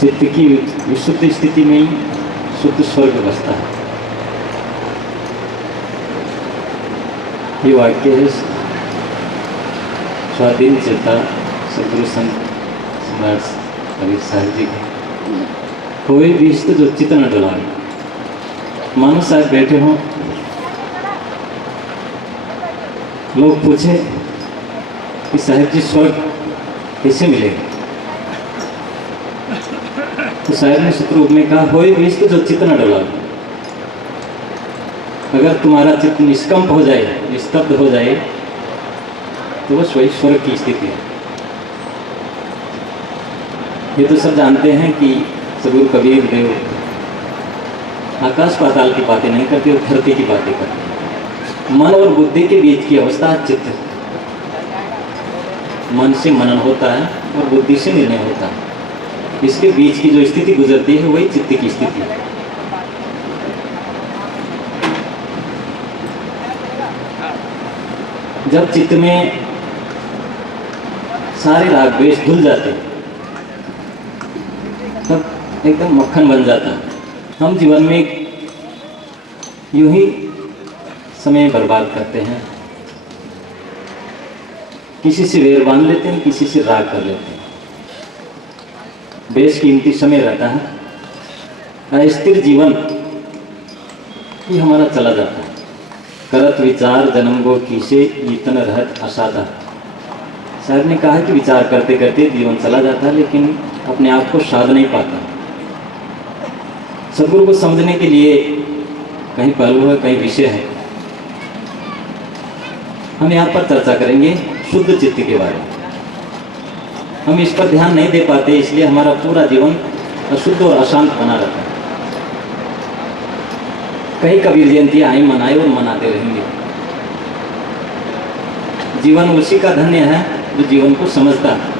चित्त की विशुद्ध स्थिति में ही शुद्ध स्वर्ग बसता है। ये वाक्य है स्वाधीन चेता सदगुरु संत सम्राट कबीर साहब जी का। कोई भी इष्ट जो चित्त न डोलाए। मानो साहब बैठे हों, लोग पूछे कि साहब जी स्वर्ग कैसे मिलेगा, तो साहब ने शत्रुघ्न में कहा कोई भी इष्ट जो चित्त न डोलाए। अगर तुम्हारा चित्त निष्कंप हो जाए, निस्तब्ध हो जाए, तो बस वही स्वर्ग की स्थिति है। ये तो सब जानते हैं कि सदगुरु कबीर देव आकाश पाताल की बातें नहीं करते और धरती की बातें करते। मन और बुद्धि के बीच की अवस्था चित्त। मन से मनन होता है और बुद्धि से निर्णय होता है। इसके बीच की जो स्थिति गुजरती है वही चित्त की स्थिति है। जब चित्त में सारे राग द्वेष धुल जाते तब एकदम मक्खन बन जाता है। हम जीवन में यूं ही समय बर्बाद करते हैं, किसी से वेर बांध लेते हैं, किसी से राग कर लेते हैं। बेशकीमती समय रहता है, अस्थिर जीवन ही हमारा चला जाता है। करत विचार जन्म गो कीसे इतन रहत असादा। साहब ने कहा है कि विचार करते करते जीवन चला जाता है, लेकिन अपने आप को साध नहीं पाता। सदगुरु को समझने के लिए कहीं पहलू है, कहीं विषय है। हम यहाँ पर चर्चा करेंगे शुद्ध चित्त के बारे में। हम इस पर ध्यान नहीं दे पाते, इसलिए हमारा पूरा जीवन अशुद्ध और अशांत बना रहता है। कई कबीर जयंतियाँ आई, मनाए और मनाते रहेंगे। जीवन उसी का धन्य है जो जीवन को समझता है।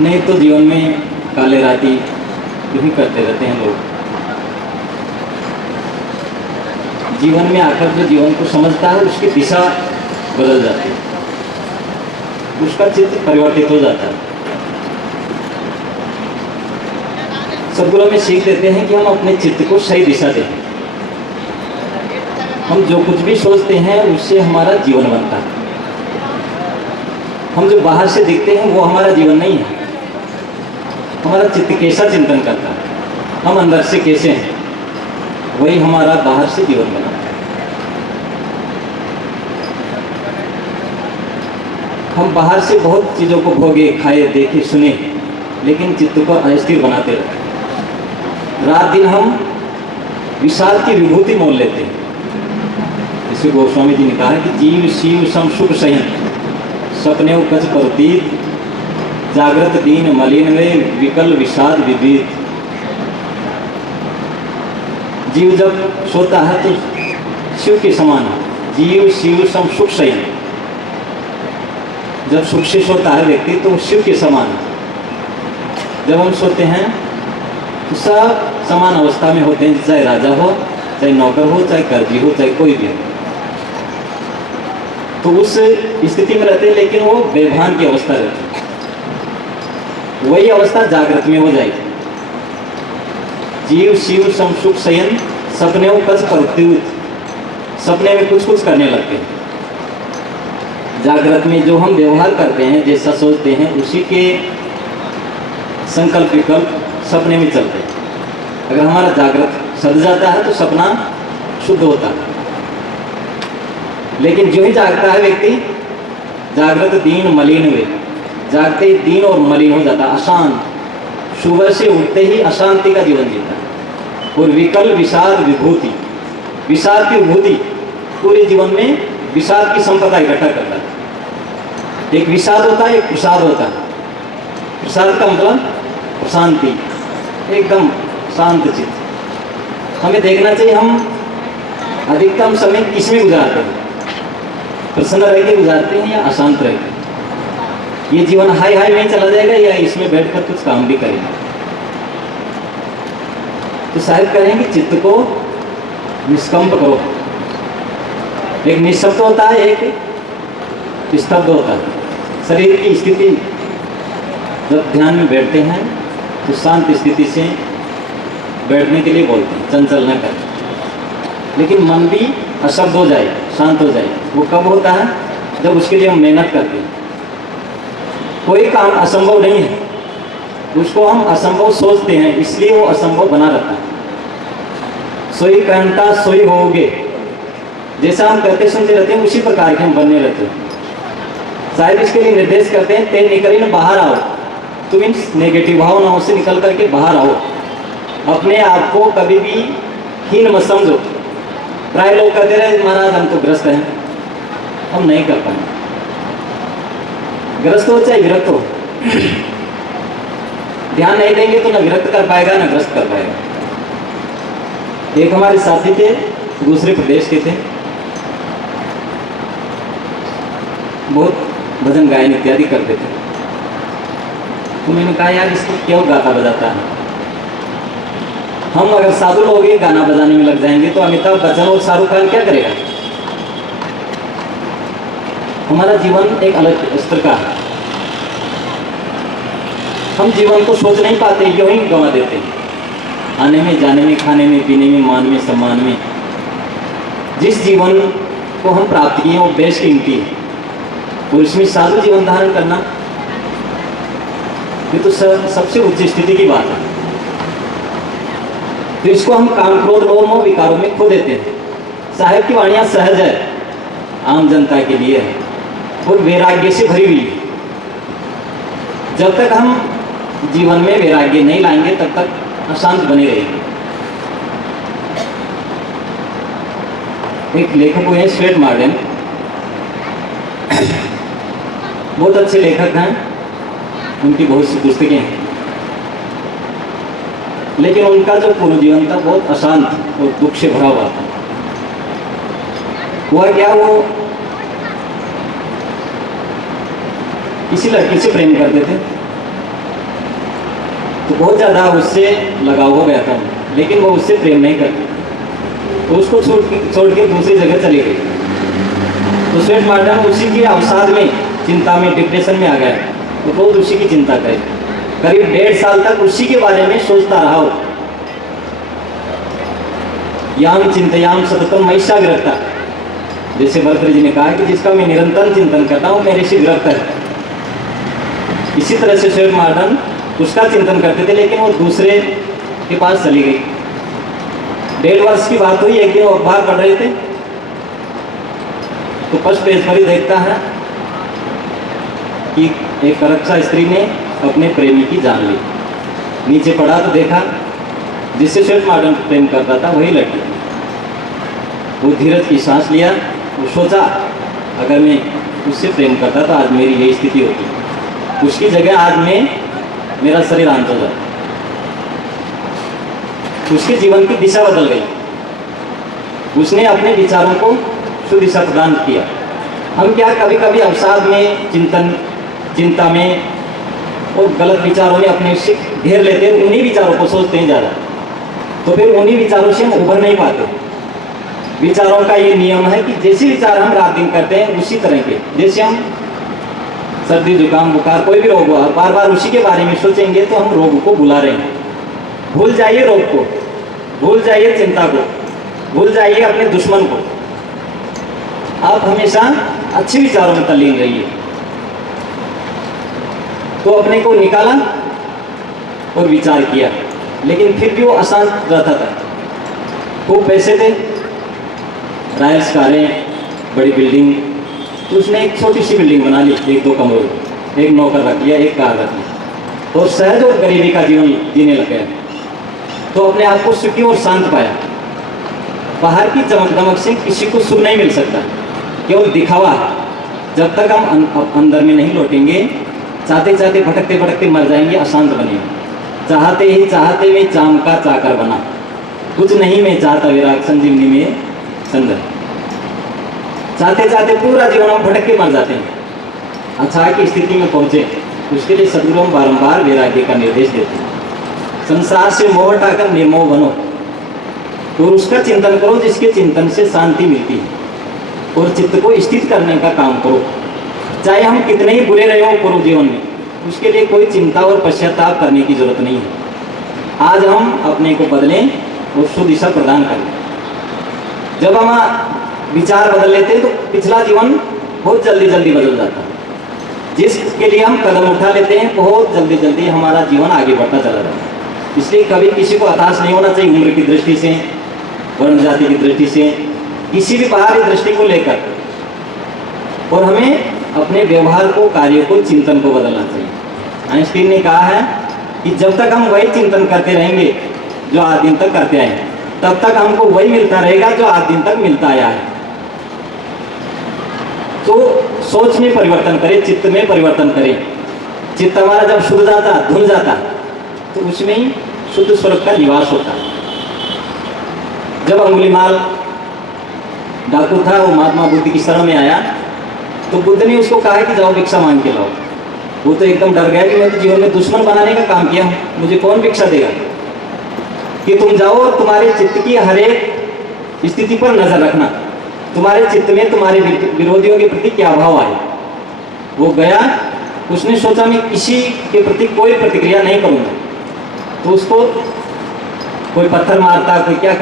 नहीं तो जीवन में काले राती यही करते रहते हैं लोग। जीवन में आकर जो जीवन को समझता है उसकी दिशा बदल जाती है, उसका चित्त परिवर्तित हो जाता है। सदगुरु में सीख देते हैं कि हम अपने चित्त को सही दिशा दें। हम जो कुछ भी सोचते हैं उससे हमारा जीवन बनता है। हम जो बाहर से दिखते हैं वो हमारा जीवन नहीं है। हमारा चित्त कैसा चिंतन करता है, हम अंदर से कैसे हैं, वही हमारा बाहर से जीवन बनाता है। हम बाहर से बहुत चीज़ों को भोगे, खाए, देखे, सुने, लेकिन चित्त को अस्थिर बनाते रहते हैं। रात दिन हम विषाद की विभूति मोल लेते हैं। इसे गोस्वामी जी ने कहा है कि जीव शिव सम सुख सयन सपने कच प्रतीत जागृत दीन मलिन वे विकल विषाद विविध। जीव जब सोता है तो शिव के समान है। जीव शिव सम सुख सयन, जब सुख से सोता है व्यक्ति तो शिव के समान है। जब हम सोते हैं तो सब समान अवस्था में होते हैं, चाहे राजा हो, चाहे नौकर हो, चाहे कर्जी हो, चाहे कोई भी हो, तो उस स्थिति में रहते हैं। लेकिन वो बेभान की अवस्था रहती है। वही अवस्था जागृत में हो जाएगी। जीव शिव सम सुख शयन सपने कच प्रत्युत, सपने में कुछ कुछ करने लगते हैं। जागृत में जो हम व्यवहार करते हैं, जैसा सोचते हैं, उसी के संकल्प विकल्प सपने में चलते हैं। अगर हमारा जागृत सद जाता है तो सपना शुद्ध होता है। लेकिन जो ही जागता है व्यक्ति, जागृत दीन मलिन हुए, जागते ही दीन और मलिन हो जाता है, अशांत। सुबह से उठते ही अशांति का जीवन जीता है। और विकल विषाद विभूति, विषाद की विभूति पूरे जीवन में विषाद की संपदा इकट्ठा करता है। एक विषाद होता है, एक प्रसाद होता है। प्रसाद का मतलब शांति, एकदम शांत चित्त। हमें देखना चाहिए हम अधिकतम समय किसमें गुजारते हैं, प्रसन्न रह के गुजारते हैं या अशांत रह के। ये जीवन हाई हाई में चला जाएगा या इसमें बैठकर कुछ काम भी करेंगे। तो शायद कहेंगे चित्त को निष्कंप करो। एक निःशब्द होता है, एक स्तब्ध होता है। शरीर की स्थिति जब ध्यान में बैठते हैं तो शांत स्थिति से बैठने के लिए बोलते हैं, चंचल न कर। लेकिन मन भी अशब्द हो जाए, शांत हो जाए, वो कब होता है? जब उसके लिए हम मेहनत करते हैं। कोई काम असंभव नहीं है, उसको हम असंभव सोचते हैं, इसलिए वो असंभव बना रहता है। सोई कहता सोई होगे, जैसा हम कहते सुनते रहते हैं उसी प्रकार के हम बनने रहते हैं। शायद इसके लिए निर्देश करते हैं, ते निकली न बाहर आओ, तुम इन नेगेटिव भावनाओं से निकल करके बाहर आओ। अपने आप को कभी भी हीन मत समझो। प्राय लोग कहते रहे महाराज हम तो ग्रस्त हैं, हम नहीं कर पाएंगे। ग्रस्त हो चाहे विरक्त हो, ध्यान नहीं देंगे तो न विरक्त कर पाएगा न ग्रस्त कर पाएगा। एक हमारे साथी थे, दूसरे प्रदेश के थे, बहुत भजन गायन इत्यादि करते थे। तो मैंने कहा यार इसको क्यों गाता बजाता है? हम अगर साधु लोग ये गाना बजाने में लग जाएंगे तो अमिताभ बच्चन और शाहरुख खान क्या करेगा? हमारा जीवन एक अलग स्तर का है। हम जीवन को सोच नहीं पाते, यूं ही गंवा देते हैं, आने में, जाने में, खाने में, पीने में, मान में, सम्मान में। जिस जीवन को हम प्राप्त किए वो बेश कीमती है, और इसमें साधु जीवन धारण करना ये तो सबसे उच्च स्थिति की बात है। तो इसको हम काम, क्रोध, लोभ, मोह विकारों में खो देते हैं। साहिब की वाणियां सहज है, आम जनता के लिए है और वैराग्य से भरी हुई है। जब तक हम जीवन में वैराग्य नहीं लाएंगे तब तक अशांत बने रहेंगे। एक लेखक हुए हैं स्वेट मार्डेन, बहुत अच्छे लेखक हैं, उनकी बहुत सी पुस्तकें हैं, लेकिन उनका जो पूर्व जीवन था बहुत अशांत और दुख से भरा हुआ था। हुआ क्या, वो किसी लड़की से प्रेम करते थे, तो बहुत ज़्यादा उससे लगाव हो गया था, लेकिन वो उससे प्रेम नहीं करती, तो उसको छोड़ के दूसरी जगह चली गई। तो स्वेट मार्डेन उसी के अवसाद में, चिंता में, डिप्रेशन में आ गया, तो रोज उसी की चिंता करे। करीब 1.5 साल तक उसी के बारे में सोचता रहा हो। याम चिंतयाम सततम मयि विरक्ता, जैसे भरतृ जी ने कहा कि जिसका मैं निरंतर चिंतन करता हूँ मेरे से विरक्त है। इसी तरह से स्वेट मार्डेन उसका चिंतन करते थे, लेकिन वो दूसरे के पास चली गई। 1.5 वर्ष की बात हुई, एक दिन वो अखबार पढ़ रहे थे, तो फर्स्ट पेज पर ही देखता है कि एक करक्षा स्त्री ने अपने प्रेमी की जान ली। नीचे पढ़ा तो देखा जिससे स्वेट मार्डेन प्रेम करता था वही लड़की। वो धीरज की सांस लिया, वो सोचा अगर मैं उससे प्रेम करता तो आज मेरी यही स्थिति होती, उसकी जगह आज मेरा शरीर शांत हो जाता। उसके जीवन की दिशा बदल गई, उसने अपने विचारों को सुदिशा प्रदान किया। हम क्या कभी कभी अवसाद में, चिंता में और गलत विचारों में अपने से घेर लेते हैं, उन्हीं विचारों को सोचते हैं ज़्यादा, तो फिर उन्हीं विचारों से हम उभर नहीं पाते। विचारों का ये नियम है कि जैसे विचार हम रात दिन करते हैं उसी तरह के, जैसे हम सर्दी, जुकाम, बुखार, कोई भी रोग हो, बार बार उसी के बारे में सोचेंगे तो हम रोग को बुला रहे हैं। भूल जाइए रोग को, भूल जाइए चिंता को, भूल जाइए अपने दुश्मन को। आप हमेशा अच्छे विचारों में तल्लीन रहिए। तो अपने को निकाला और विचार किया, लेकिन फिर भी वो अशांत रहता था। खूब पैसे थे, रायल्स कारें, बड़ी बिल्डिंग, तो उसने एक छोटी सी बिल्डिंग बना ली, 1-2 कमरों, एक नौकर रख लिया, एक कार रख ली, और सहज और गरीबी का जीवन जीने लग गया। तो अपने आप को सुखी और शांत पाया। बाहर की चमक दमक से किसी को सुख नहीं मिल सकता, केवल दिखावा है। जब तक हम अंदर में नहीं लौटेंगे, चाहते चाहते भटकते भटकते मर जाएंगे, अशांत बनेंगे। चाहते ही चाहते में चाम का चाकर बना, कुछ नहीं मैं चाहता विराग संजीवनी में संदर। चाहते चाहते पूरा जीवन हम भटक के मर जाते हैं। अच्छा की स्थिति में पहुंचे, उसके लिए सदगुरु हम बारंबार वैराग्य का निर्देश देते हैं। संसार से मोह हटाकर निर्मोह बनो, और उसका चिंतन करो जिसके चिंतन से शांति मिलती है, और चित्त को स्थित करने का काम करो। चाहे हम कितने ही बुरे रहे हो पूर्व जीवन में, उसके लिए कोई चिंता और पश्चाताप करने की जरूरत नहीं है। आज हम अपने को बदलें और शुद्ध दिशा प्रदान करें। जब हम विचार बदल लेते हैं तो पिछला जीवन बहुत जल्दी जल्दी बदल जाता है। जिसके लिए हम कदम उठा लेते हैं बहुत जल्दी जल्दी हमारा जीवन आगे बढ़ता चला जाता है। इसलिए कभी किसी को हताश नहीं होना चाहिए, उम्र की दृष्टि से, वर्ण जाति की दृष्टि से, किसी भी बाहरी दृष्टि को लेकर। और हमें अपने व्यवहार को, कार्य को, चिंतन को बदलना चाहिए। आइंस्टीन ने कहा है कि जब तक हम वही चिंतन करते रहेंगे जो आज दिन तक करते आए, तब तक हमको वही मिलता रहेगा जो आज दिन तक मिलता आया है। तो सोच में परिवर्तन करें, चित्त में परिवर्तन करें। चित्त हमारा जब शुद्ध जाता, धुल जाता, तो उसमें ही शुद्ध स्वर्ग का निवास होता। जब अंगुलीमाल डाकू था, वो महात्मा बुद्ध की शरण में आया, तो बुद्ध ने उसको कहा कि जाओ भिक्षा मांग के लाओ। वो तो एकदम डर गया कि मैं तो जीवन में दुश्मन बनाने का काम किया हूँ, मुझे कौन भिक्षा देगा। कि तुम जाओ और तुम्हारे चित्त की हर एक स्थिति पर नजर रखना, तुम्हारे चित्त में तुम्हारे विरोधियों के प्रति क्या भाव आए। वो गया, उसने सोचा मैं किसी के प्रति कोई प्रतिक्रिया नहीं करूंगा। तो उसको कोई पत्थर मारता, कोई क्या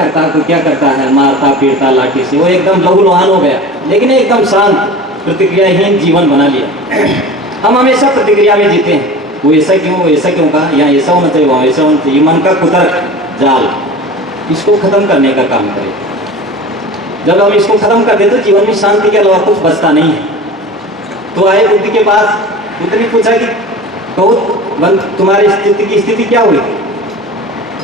करता है, मारता पीटता लाठी से, वो एकदम लहूलुहान हो गया, लेकिन एकदम शांत, प्रतिक्रियाहीन जीवन बना लिया। हम हमेशा प्रतिक्रिया में जीते हैं, वो ऐसा क्यों कहा, यहाँ ऐसा होना चाहिए, वहाँ ऐसा होना चाहिए। मन का कुतर्क जाल, इसको खत्म करने का काम करें। जब हम इसको खत्म कर देते तो जीवन में शांति के अलावा कुछ बचता नहीं है। तो आए बुद्ध के पास, बुद्ध ने पूछा कि कहो तुम्हारी स्थिति क्या हुई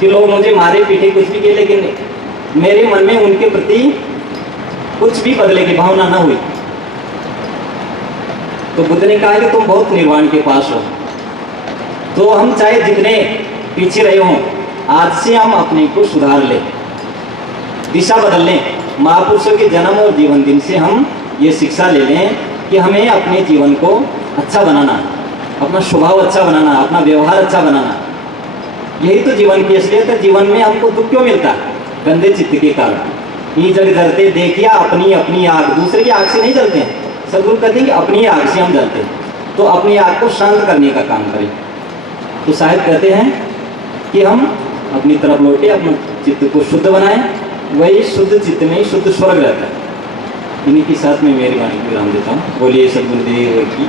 कि लोग मुझे मारे पीटे कुछ भी किए, लेकिन मेरे मन में उनके प्रति कुछ भी बदले की भावना न हुई। तो बुद्ध ने कहा कि तुम बहुत निर्वाण के पास हो। तो हम चाहे जितने पीछे रहे हों, आज से हम अपने को सुधार लें, दिशा बदल लें। महापुरुषों के जन्म और जीवन दिन से हम ये शिक्षा ले लें कि हमें अपने जीवन को अच्छा बनाना, अपना स्वभाव अच्छा बनाना, अपना व्यवहार अच्छा बनाना। यही तो जीवन की असलियत है। जीवन में हमको दुख क्यों मिलता है? गंदे चित्त के कारण। ये जग जलते देखिए, अपनी आग, दूसरे की आग से नहीं जलते हैं। सदगुरु कहते हैं कि अपनी आग से हम जलते हैं। तो अपनी आग को शांत करने का काम करें। तो साहिब कहते हैं कि हम अपनी तरफ लौटे, अपने चित्त को शुद्ध बनाएं, वही शुद्ध चित्त में शुद्ध स्वर्ग रहता है। इन्हीं के साथ में मेरी वाणी को विराम देता हूँ। बोलिए सदगुरुदेव की।